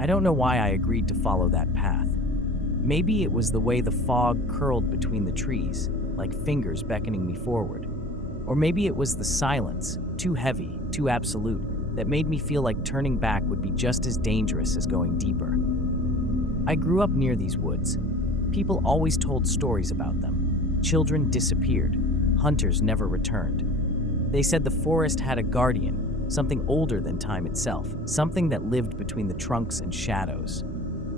I don't know why I agreed to follow that path. Maybe it was the way the fog curled between the trees, like fingers beckoning me forward. Or maybe it was the silence, too heavy, too absolute, that made me feel like turning back would be just as dangerous as going deeper. I grew up near these woods. People always told stories about them. Children disappeared. Hunters never returned. They said the forest had a guardian, something older than time itself, something that lived between the trunks and shadows.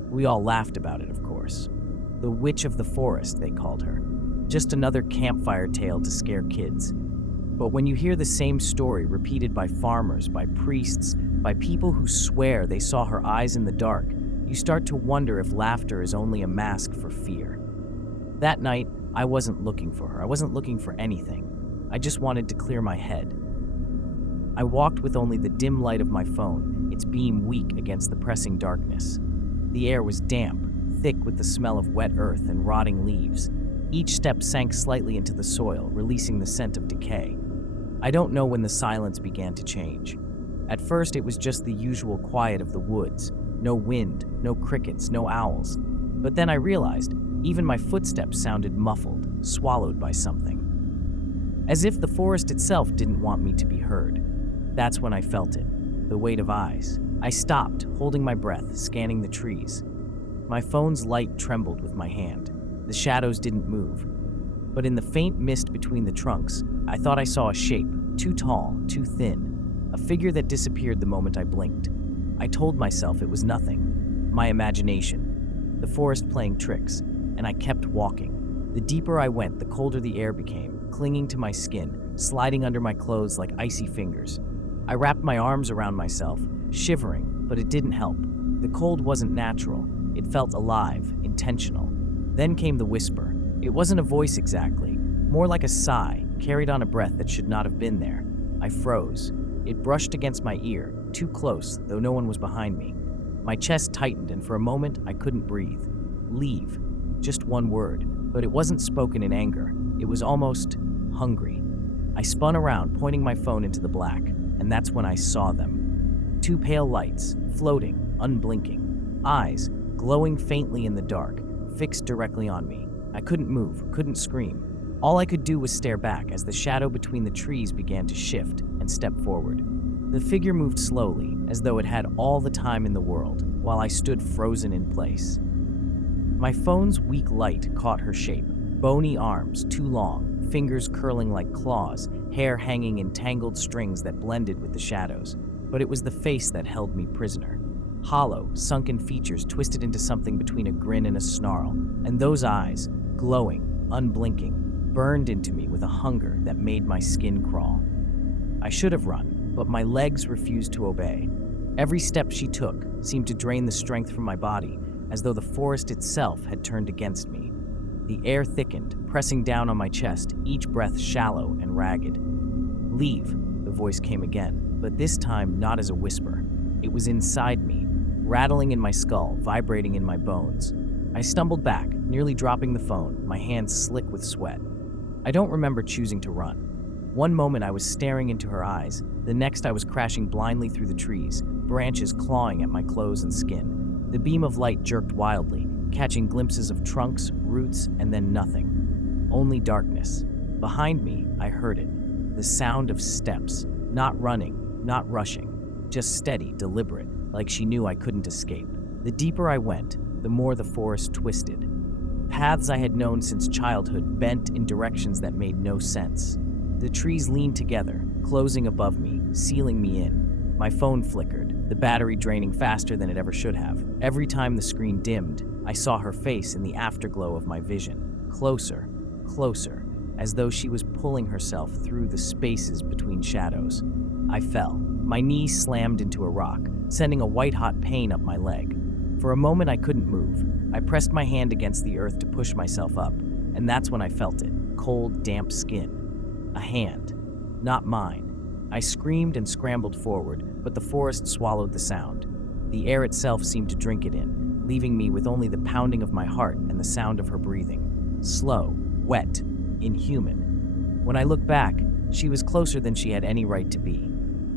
We all laughed about it, of course. The Witch of the Forest, they called her. Just another campfire tale to scare kids. But when you hear the same story repeated by farmers, by priests, by people who swear they saw her eyes in the dark, you start to wonder if laughter is only a mask for fear. That night, I wasn't looking for her. I wasn't looking for anything. I just wanted to clear my head. I walked with only the dim light of my phone, its beam weak against the pressing darkness. The air was damp, thick with the smell of wet earth and rotting leaves. Each step sank slightly into the soil, releasing the scent of decay. I don't know when the silence began to change. At first, it was just the usual quiet of the woods. No wind, no crickets, no owls. But then I realized even my footsteps sounded muffled, swallowed by something. As if the forest itself didn't want me to be heard. That's when I felt it, the weight of eyes. I stopped, holding my breath, scanning the trees. My phone's light trembled with my hand. The shadows didn't move. But in the faint mist between the trunks, I thought I saw a shape, too tall, too thin, a figure that disappeared the moment I blinked. I told myself it was nothing, my imagination, the forest playing tricks, and I kept walking. The deeper I went, the colder the air became, clinging to my skin, sliding under my clothes like icy fingers. I wrapped my arms around myself, shivering, but it didn't help. The cold wasn't natural. It felt alive, intentional. Then came the whisper. It wasn't a voice exactly, more like a sigh, carried on a breath that should not have been there. I froze. It brushed against my ear, too close, though no one was behind me. My chest tightened, and for a moment, I couldn't breathe. Leave. Just one word, but it wasn't spoken in anger. It was almost hungry. I spun around, pointing my phone into the black, and that's when I saw them. Two pale lights, floating, unblinking. Eyes, glowing faintly in the dark, fixed directly on me. I couldn't move, couldn't scream. All I could do was stare back as the shadow between the trees began to shift and step forward. The figure moved slowly, as though it had all the time in the world, while I stood frozen in place. My phone's weak light caught her shape. Bony arms, too long, fingers curling like claws, hair hanging in tangled strings that blended with the shadows. But it was the face that held me prisoner. Hollow, sunken features twisted into something between a grin and a snarl, and those eyes, glowing, unblinking, burned into me with a hunger that made my skin crawl. I should have run, but my legs refused to obey. Every step she took seemed to drain the strength from my body, as though the forest itself had turned against me. The air thickened, pressing down on my chest, each breath shallow and ragged. "Leave," the voice came again, but this time not as a whisper. It was inside me, rattling in my skull, vibrating in my bones. I stumbled back, nearly dropping the phone, my hands slick with sweat. I don't remember choosing to run. One moment I was staring into her eyes, the next I was crashing blindly through the trees, branches clawing at my clothes and skin. The beam of light jerked wildly, catching glimpses of trunks, roots, and then nothing. Only darkness. Behind me, I heard it. The sound of steps. Not running, not rushing. Just steady, deliberate, like she knew I couldn't escape. The deeper I went, the more the forest twisted. Paths I had known since childhood bent in directions that made no sense. The trees leaned together, closing above me, sealing me in. My phone flickered, the battery draining faster than it ever should have. Every time the screen dimmed, I saw her face in the afterglow of my vision. Closer, closer, as though she was pulling herself through the spaces between shadows. I fell. My knee slammed into a rock, sending a white-hot pain up my leg. For a moment, I couldn't move. I pressed my hand against the earth to push myself up, and that's when I felt it. Cold, damp skin. A hand. Not mine. I screamed and scrambled forward, but the forest swallowed the sound. The air itself seemed to drink it in, leaving me with only the pounding of my heart and the sound of her breathing. Slow, wet, inhuman. When I look back, she was closer than she had any right to be.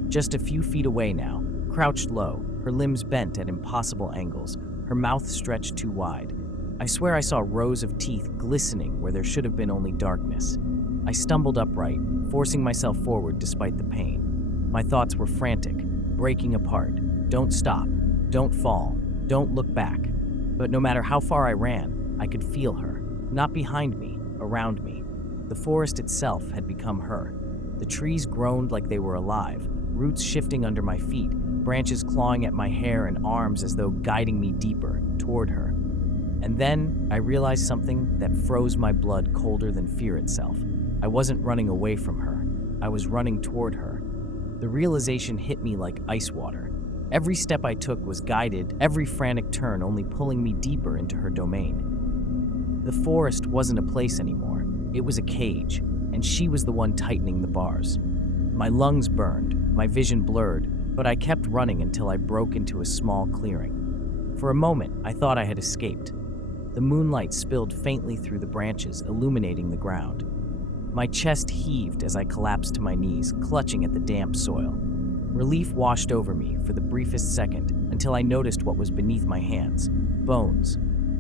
Just a few feet away now, crouched low, her limbs bent at impossible angles, her mouth stretched too wide. I swear I saw rows of teeth glistening where there should have been only darkness. I stumbled upright, forcing myself forward despite the pain. My thoughts were frantic, breaking apart. Don't stop. Don't fall. Don't look back. But no matter how far I ran, I could feel her. Not behind me, around me. The forest itself had become her. The trees groaned like they were alive, roots shifting under my feet, branches clawing at my hair and arms as though guiding me deeper, toward her. And then I realized something that froze my blood colder than fear itself. I wasn't running away from her. I was running toward her. The realization hit me like ice water. Every step I took was guided, every frantic turn only pulling me deeper into her domain. The forest wasn't a place anymore. It was a cage, and she was the one tightening the bars. My lungs burned, my vision blurred, but I kept running until I broke into a small clearing. For a moment, I thought I had escaped. The moonlight spilled faintly through the branches, illuminating the ground. My chest heaved as I collapsed to my knees, clutching at the damp soil. Relief washed over me for the briefest second until I noticed what was beneath my hands. Bones.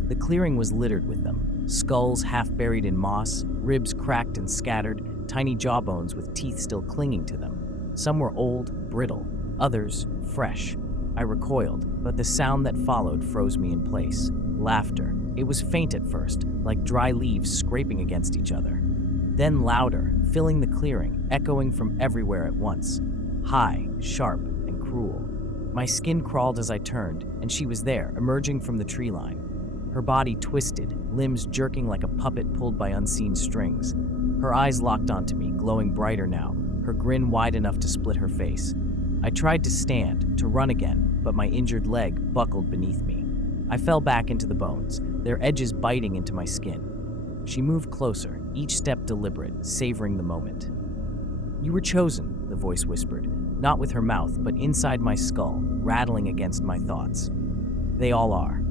The clearing was littered with them. Skulls half buried in moss, ribs cracked and scattered, tiny jawbones with teeth still clinging to them. Some were old, brittle, others fresh. I recoiled, but the sound that followed froze me in place. Laughter. It was faint at first, like dry leaves scraping against each other. Then louder, filling the clearing, echoing from everywhere at once. High, sharp, and cruel. My skin crawled as I turned, and she was there, emerging from the tree line. Her body twisted, limbs jerking like a puppet pulled by unseen strings. Her eyes locked onto me, glowing brighter now, her grin wide enough to split her face. I tried to stand, to run again, but my injured leg buckled beneath me. I fell back into the bones, their edges biting into my skin. She moved closer, each step deliberate, savoring the moment. "You were chosen," the voice whispered, not with her mouth, but inside my skull, rattling against my thoughts. "They all are."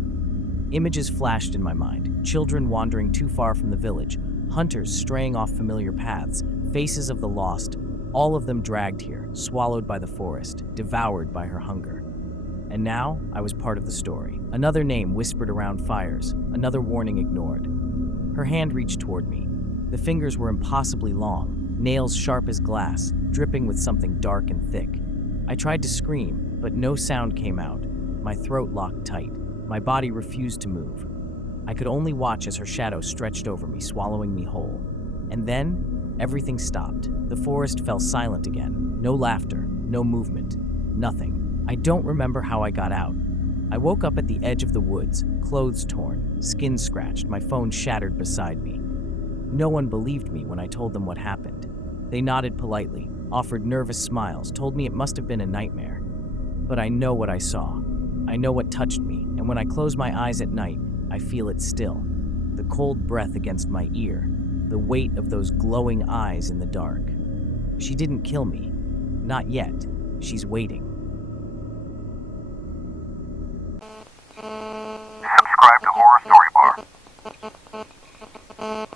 Images flashed in my mind, children wandering too far from the village, hunters straying off familiar paths, faces of the lost, all of them dragged here, swallowed by the forest, devoured by her hunger. And now, I was part of the story. Another name whispered around fires, another warning ignored. Her hand reached toward me. The fingers were impossibly long, nails sharp as glass, dripping with something dark and thick. I tried to scream, but no sound came out. My throat locked tight. My body refused to move. I could only watch as her shadow stretched over me, swallowing me whole. And then, everything stopped. The forest fell silent again. No laughter, no movement, nothing. I don't remember how I got out. I woke up at the edge of the woods, clothes torn, skin scratched, my phone shattered beside me. No one believed me when I told them what happened. They nodded politely, offered nervous smiles, told me it must have been a nightmare. But I know what I saw. I know what touched me, and when I close my eyes at night, I feel it still. The cold breath against my ear, the weight of those glowing eyes in the dark. She didn't kill me. Not yet. She's waiting. Subscribe to Horror Story Bar.